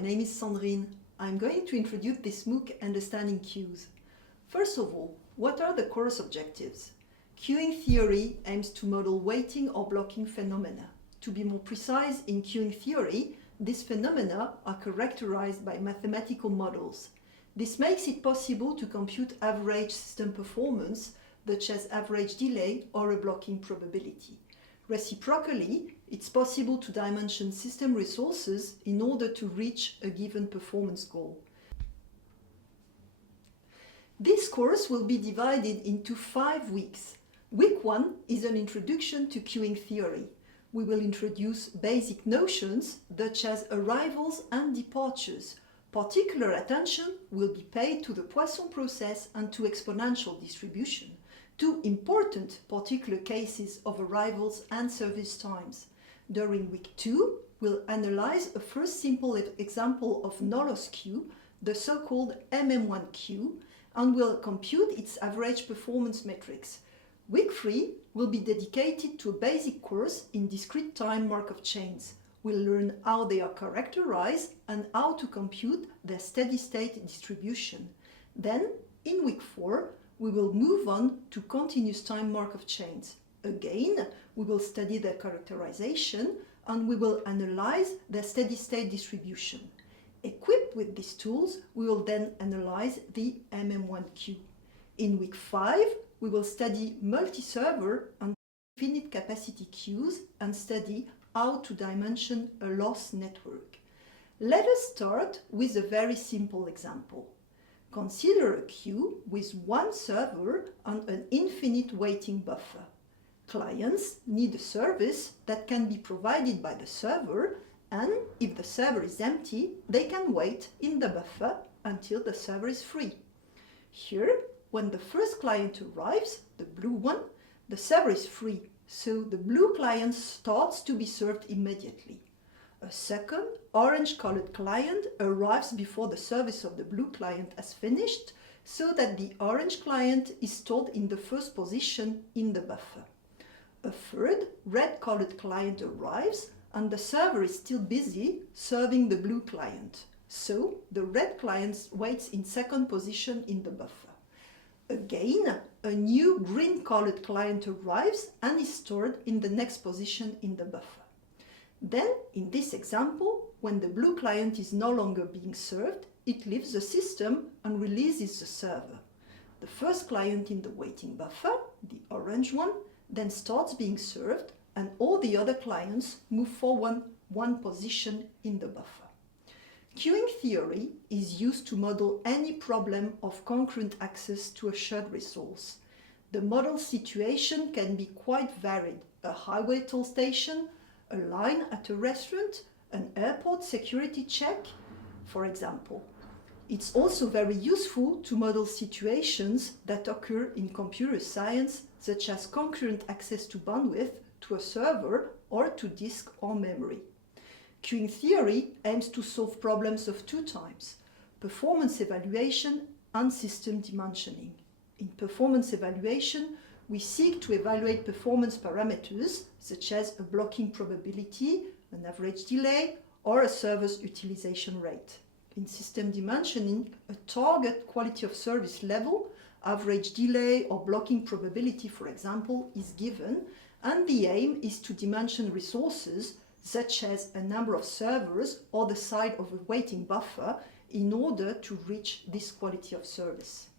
name is Sandrine. I'm going to introduce this MOOC, Understanding Queues. First of all, what are the course objectives? Queuing theory aims to model waiting or blocking phenomena. To be more precise, in queuing theory, these phenomena are characterized by mathematical models. This makes it possible to compute average system performance, such as average delay or a blocking probability. Reciprocally, it's possible to dimension system resources in order to reach a given performance goal. This course will be divided into 5 weeks. Week 1 is an introduction to queuing theory. We will introduce basic notions such as arrivals and departures. Particular attention will be paid to the Poisson process and to exponential distribution, two important particular cases of arrivals and service times. During week 2, we'll analyze a first simple example of no-loss queue, the so-called MM1 queue, and we'll compute its average performance metrics. Week 3 will be dedicated to a basic course in discrete time Markov chains. We'll learn how they are characterized and how to compute their steady-state distribution. Then, in week 4, we will move on to continuous time Markov chains. Again, we will study their characterization and we will analyze their steady-state distribution. Equipped with these tools, we will then analyze the MM1 queue. In week 5, we will study multi-server and infinite capacity queues and study how to dimension a loss network. Let us start with a very simple example. Consider a queue with one server and an infinite waiting buffer. Clients need a service that can be provided by the server, and if the server is empty, they can wait in the buffer until the server is free. Here, when the first client arrives, the blue one, the server is free, so the blue client starts to be served immediately. A second, orange-colored client arrives before the service of the blue client has finished, so that the orange client is stored in the first position in the buffer. A third, red-colored client arrives, and the server is still busy serving the blue client, so the red client waits in second position in the buffer. Again, a new green-colored client arrives and is stored in the next position in the buffer. Then, in this example, when the blue client is no longer being served, it leaves the system and releases the server. The first client in the waiting buffer, the orange one, then starts being served, and all the other clients move forward one position in the buffer. Queuing theory is used to model any problem of concurrent access to a shared resource. The model situation can be quite varied: a highway toll station, a line at a restaurant, an airport security check, for example. It's also very useful to model situations that occur in computer science, such as concurrent access to bandwidth, to a server, or to disk or memory. Queuing theory aims to solve problems of two types: performance evaluation and system dimensioning. In performance evaluation, we seek to evaluate performance parameters such as a blocking probability, an average delay, or a server's utilization rate. In system dimensioning, a target quality of service level, average delay or blocking probability, for example, is given, and the aim is to dimension resources such as a number of servers or the size of a waiting buffer in order to reach this quality of service.